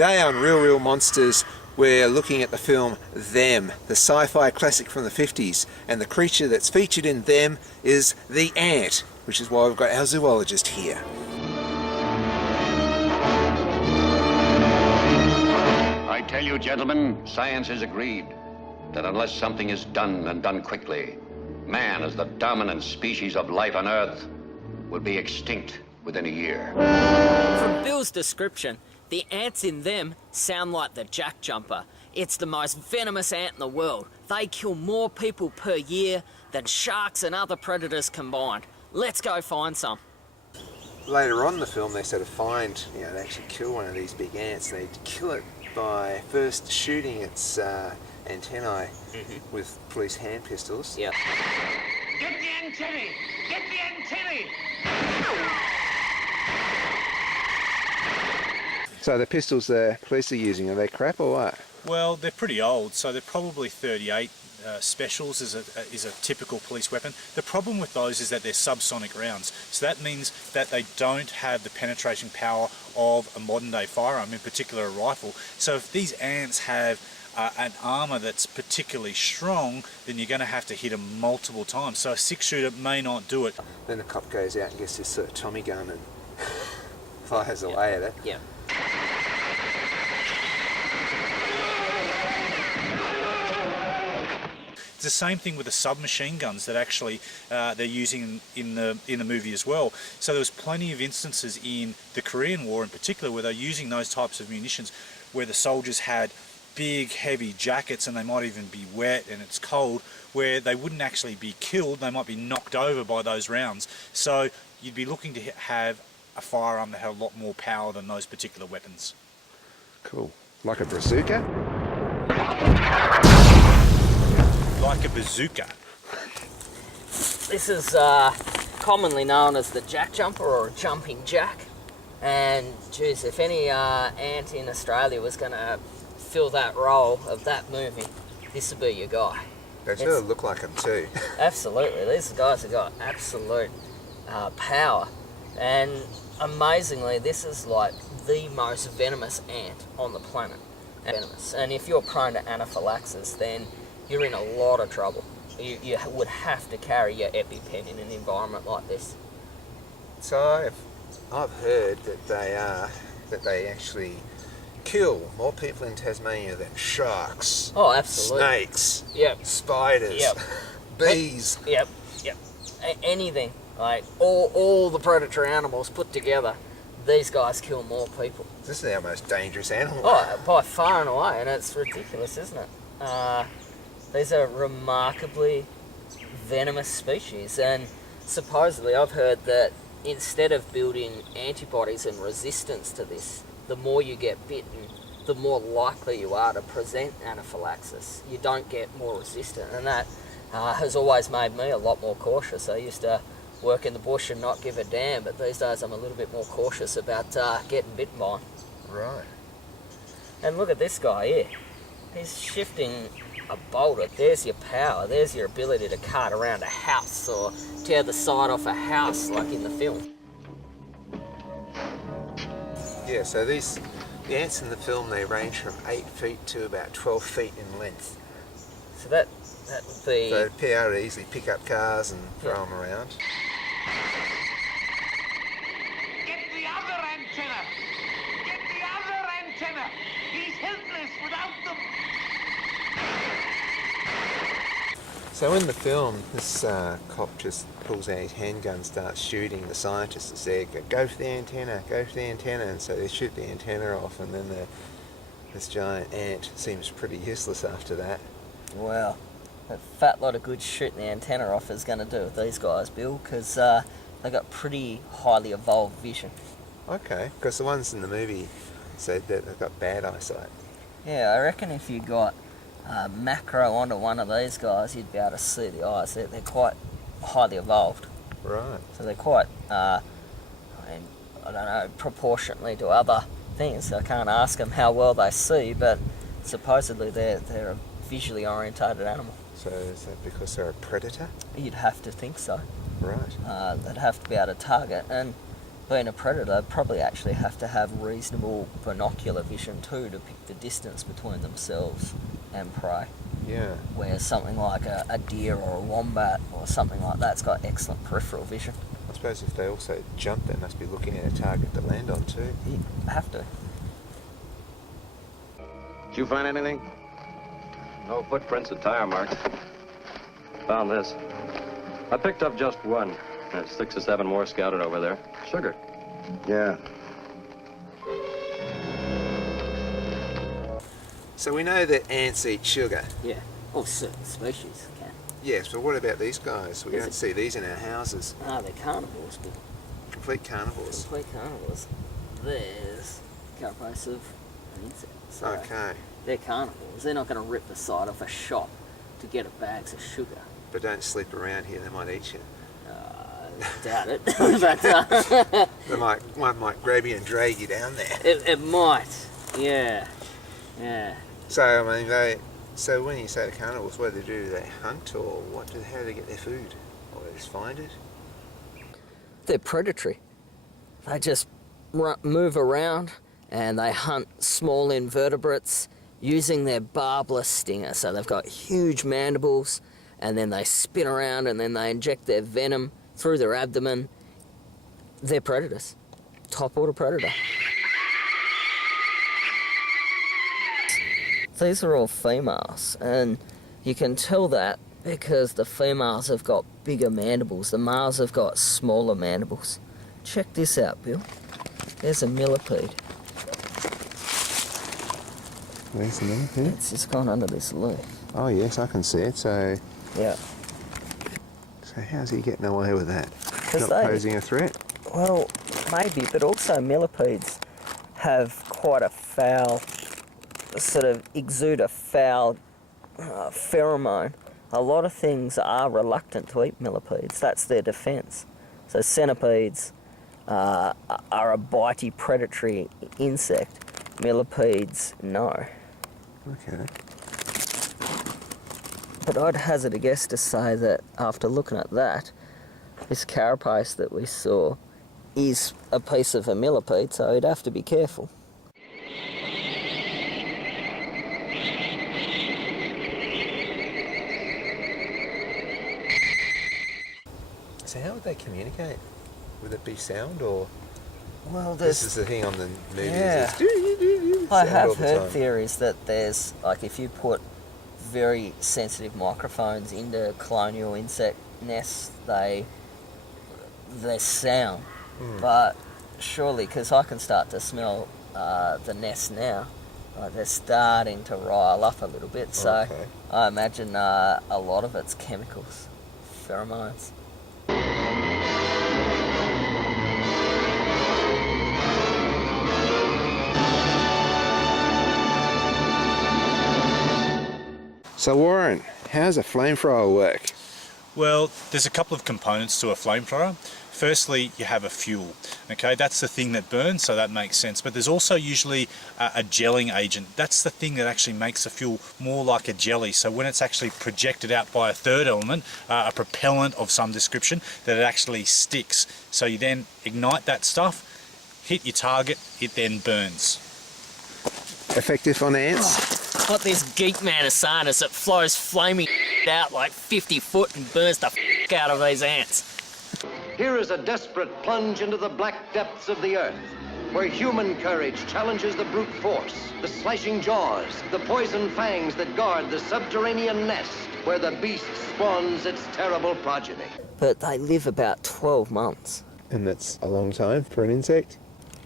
Today on Real Real Monsters, we're looking at the film Them, the sci-fi classic from the 50s, and the creature that's featured in Them is the ant, which is why we've got our zoologist here. I tell you, gentlemen, science has agreed that unless something is done and done quickly, man, as the dominant species of life on Earth, will be extinct within a year. From Bill's description, the ants in Them sound like the Jack Jumper. It's the most venomous ant in the world. They kill more people per year than sharks and other predators combined. Let's go find some. Later on in the film, they sort of find, they actually kill one of these big ants. They kill it by first shooting its antennae with police hand pistols. Yep. Get the antennae! Get the antennae! So the pistols the police are using, are they crap or what? Well, they're pretty old, so they're probably 38 specials is a typical police weapon. The problem with those is that they're subsonic rounds, so that means that they don't have the penetration power of a modern day firearm, in particular a rifle. So if these ants have an armour that's particularly strong, then you're going to have to hit them multiple times. So a 6-shooter may not do it. Then the cop goes out and gets this sort of Tommy gun and fires away at it. Yeah. It's the same thing with the submachine guns that actually they're using in the movie as well. So there was plenty of instances in the Korean War in particular where they're using those types of munitions, where the soldiers had big heavy jackets and they might even be wet and it's cold, where they wouldn't actually be killed, they might be knocked over by those rounds. So you'd be looking to have a firearm that had a lot more power than those particular weapons. Cool. Like a bazooka? Like a bazooka. This is commonly known as the Jack Jumper or a jumping jack. And geez, if any ant in Australia was going to fill that role of that movie, this would be your guy. They sort of look like them too. Absolutely, these guys have got absolute power. And amazingly, this is like the most venomous ant on the planet. Venomous. And if you're prone to anaphylaxis, then you're in a lot of trouble. You would have to carry your EpiPen in an environment like this. So I've heard that they actually kill more people in Tasmania than sharks. Oh, absolutely. Snakes. Yep. Spiders. Yep. Bees. Yep. Anything. Like all the predatory animals put together, these guys kill more people. This is our most dangerous animal. Oh, by far and away, and it's ridiculous, isn't it? These are remarkably venomous species, and supposedly I've heard that instead of building antibodies and resistance to this, the more you get bitten, the more likely you are to present anaphylaxis. You don't get more resistant, and that has always made me a lot more cautious. I used to work in the bush and not give a damn, but these days I'm a little bit more cautious about getting bitten by them. Right. And look at this guy here. He's shifting a boulder. There's your power. There's your ability to cart around a house or tear the side off a house like in the film. Yeah, so the ants in the film, they range from 8 feet to about 12 feet in length. So that would be... So they'd be able to easily pick up cars and throw them around. Get the other antenna! Get the other antenna! He's helpless without them! So in the film, this cop just pulls out his handgun, starts shooting the scientists as they go for the antenna, go for the antenna, and so they shoot the antenna off, and then this giant ant seems pretty useless after that. Well, a fat lot of good shooting the antenna off is going to do with these guys, Bill, because they've got pretty highly evolved vision. Okay, because the ones in the movie said that they've got bad eyesight. Yeah, I reckon if you got macro onto one of these guys, you'd be able to see the eyes. They're quite highly evolved. Right. So they're quite, I don't know, proportionately to other things. I can't ask them how well they see, but supposedly they're a visually orientated animal. So is that because they're a predator? You'd have to think so. Right. They'd have to be able to target. And being a predator, probably actually have to have reasonable binocular vision too to pick the distance between themselves and prey. Yeah. Whereas something like a deer or a wombat or something like that's got excellent peripheral vision. I suppose if they also jump, they must be looking at a target to land on too. You have to. Did you find anything? No footprints or tire marks. Found this. I picked up just one. There's 6 or 7 more scattered over there. Sugar. Yeah. So we know that ants eat sugar. Yeah. Or certain species can. Yes, but what about these guys? We Is don't it- see these in our houses. Ah, they're carnivores, but Complete carnivores. complete carnivores. There's a carapace of an insect. So Okay. they're carnivores. They're not going to rip the side off a shop to get a bags of sugar. But don't sleep around here, they might eat you. Doubt it. But One might grab you and drag you down there. it might. Yeah. Yeah. So, I mean, so when you say the carnivores, what do they do? Do they hunt, or how do they get their food? Or they just find it? They're predatory. They just move around and they hunt small invertebrates using their barbless stinger. So they've got huge mandibles, and then they spin around and then they inject their venom through their abdomen. They're predators. Top order predator. These are all females, and you can tell that because the females have got bigger mandibles. The males have got smaller mandibles. Check this out, Bill. There's a millipede. Where's the millipede? It's just gone under this leaf. Oh yes, I can see it. So Yeah. how's he getting away with that? 'Cause Not they- posing a threat? Well, maybe, but also millipedes have quite a foul, sort of exude a foul pheromone. A lot of things are reluctant to eat millipedes. That's their defence. So centipedes are a bitey, predatory insect. Millipedes, no. Okay. But I'd hazard a guess to say that after looking at that, this carapace that we saw is a piece of a millipede, so you'd have to be careful. So how would they communicate? Would it be sound, or Well, this is the thing on the movies? Yeah. It's I sound all have the heard time. theories that there's, like, if you put very sensitive microphones into colonial insect nests, there's sound. But surely, because I can start to smell the nests now, they're starting to rile up a little bit. So Okay. I imagine a lot of it's chemicals, pheromones. So Warren, how does a flamethrower work? Well, there's a couple of components to a flamethrower. Firstly, you have a fuel. Okay, that's the thing that burns, so that makes sense. But there's also usually a gelling agent. That's the thing that actually makes the fuel more like a jelly. So when it's actually projected out by a third element, a propellant of some description, that it actually sticks. So you then ignite that stuff, hit your target, it then burns. Effective on ants? What this geek man is saying is it flows flaming out like 50 foot and burns the out of these ants. Here is a desperate plunge into the black depths of the earth, where human courage challenges the brute force, the slashing jaws, the poison fangs that guard the subterranean nest, where the beast spawns its terrible progeny. But they live about 12 months. And that's a long time for an insect?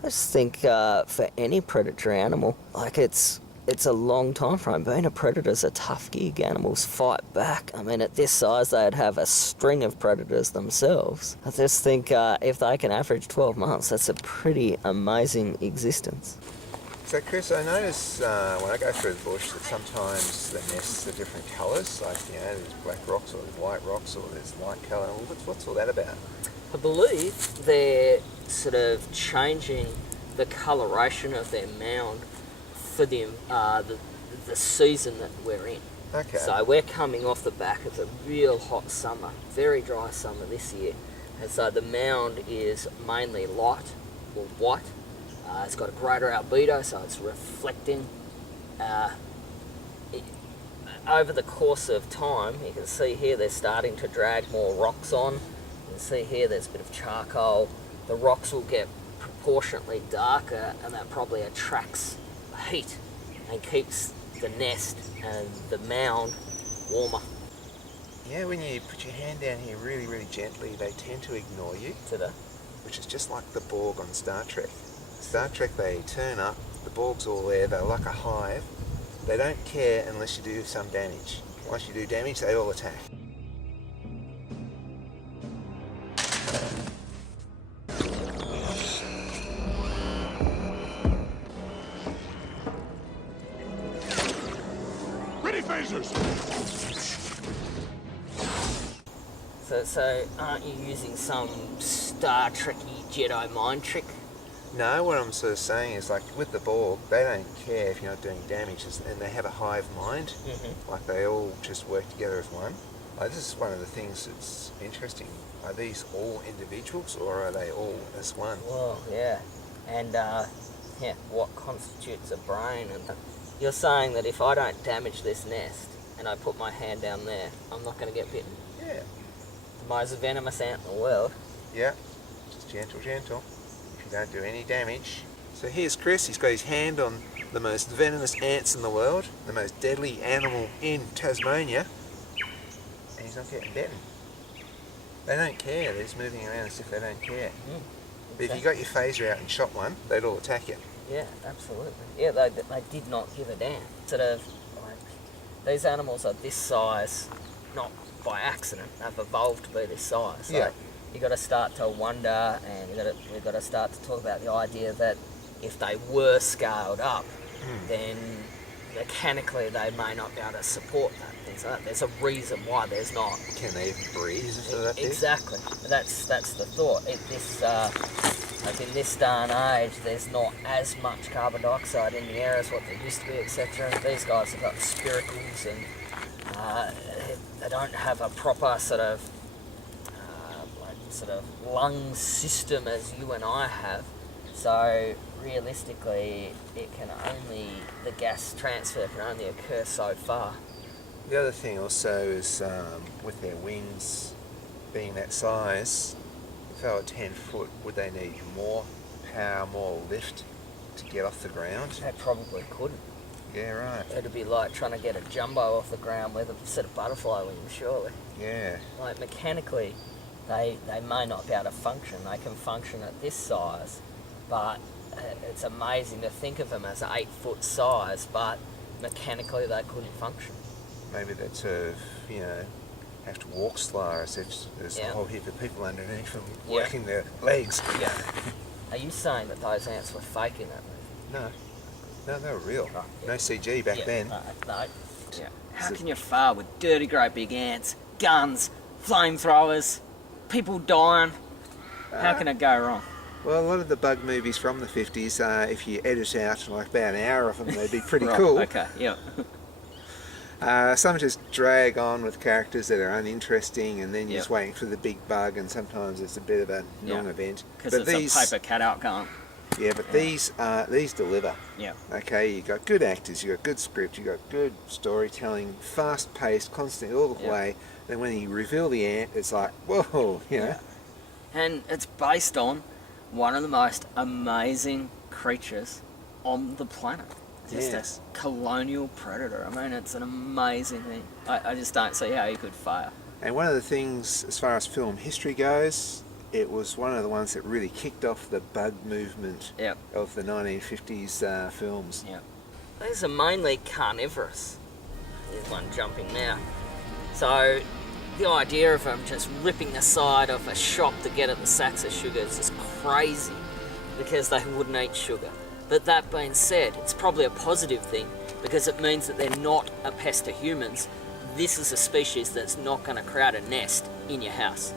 I just think for any predatory animal, like it's a long time frame. Being a predator's a tough gig. Animals fight back. I mean, at this size, they'd have a string of predators themselves. I just think if they can average 12 months, that's a pretty amazing existence. So Chris, I notice when I go through the bush that sometimes the nests are different colours, like, there's black rocks or there's white rocks or there's light colour. What's all that about? I believe they're sort of changing the coloration of their mound for the season that we're in. Okay. So we're coming off the back of a real hot summer, very dry summer this year, And so the mound is mainly light or white. It's got a greater albedo, so it's reflecting. Over the course of time, you can see here they're starting to drag more rocks on. You can see here there's a bit of charcoal. The rocks will get proportionately darker, and that probably attracts heat and keeps the nest and the mound warmer. Yeah, when you put your hand down here really, really gently, they tend to ignore you, which is just like the Borg on Star Trek. Star Trek, they turn up, the Borg's all there, they're like a hive. They don't care unless you do some damage. Once you do damage, they all attack. Ready, phasers! So aren't you using some Star Trekky Jedi mind trick? No, what I'm sort of saying is, like with the Borg, they don't care if you're not doing damage, and they have a hive mind. Like they all just work together as one. Like, this is one of the things that's interesting. Are these all individuals, or are they all as one? Well, yeah. And what constitutes a brain? And you're saying that if I don't damage this nest and I put my hand down there, I'm not going to get bitten. Yeah. The most venomous ant in the world. Yeah. Just gentle, gentle. If you don't do any damage. So here's Chris. He's got his hand on the most venomous ants in the world, the most deadly animal in Tasmania, and he's not getting bitten. They don't care. They're just moving around as if they don't care. But if you got your phaser out and shot one, they'd all attack you. Yeah, absolutely. Yeah, they did not give a damn. Sort of, like, these animals are this size, not by accident. They've evolved to be this size. Yeah. Like, you got to start to wonder, and we've got to start to talk about the idea that if they were scaled up, then mechanically they may not be able to support that. There's a reason why there's not. Can they even breathe if they're that big? Exactly. That's the thought. Like in this day and age, there's not as much carbon dioxide in the air as what there used to be, etc. These guys have got spiracles, and they don't have a proper sort of lung system as you and I have. So realistically, the gas transfer can only occur so far. The other thing also is with their wings being that size, if they were 10 foot, would they need more power, more lift to get off the ground? They probably couldn't. Yeah, right. It'd be like trying to get a jumbo off the ground with a set of butterfly wings, surely. Yeah. Like mechanically, they may not be able to function. They can function at this size, but it's amazing to think of them as 8 foot size, but mechanically they couldn't function. Maybe they'd sort of, have to walk slower as if there's a whole heap of people underneath them working their legs. Yeah. Are you saying that those ants were faking that movie? No, they were real. Oh, yeah. No CG back then. No. Yeah. How can you fail with dirty great big ants, guns, flamethrowers, people dying? How can it go wrong? Well, a lot of the bug movies from the 50s, if you edit out like about an hour of them, they'd be pretty Right, cool. Okay, yeah. Some just drag on with characters that are uninteresting, and then you're just waiting for the big bug, and sometimes it's a bit of a non-event. Because it's a paper cutout gun. Yeah, but these deliver. Yeah. Okay, you got good actors, you got good script, you got good storytelling, fast-paced, constant all the way. Then when you reveal the ant, it's like, whoa, Yeah. And it's based on one of the most amazing creatures on the planet. Just Yes. a colonial predator. I mean, it's an amazing thing. I just don't see how you could fail. And one of the things, as far as film history goes, it was one of the ones that really kicked off the bug movement of the 1950s films. Yeah. These are mainly carnivorous. There's one jumping now. So the idea of them just ripping the side of a shop to get at the sacks of sugar is just crazy, because they wouldn't eat sugar. But that being said, it's probably a positive thing, because it means that they're not a pest to humans. This is a species that's not going to crowd a nest in your house.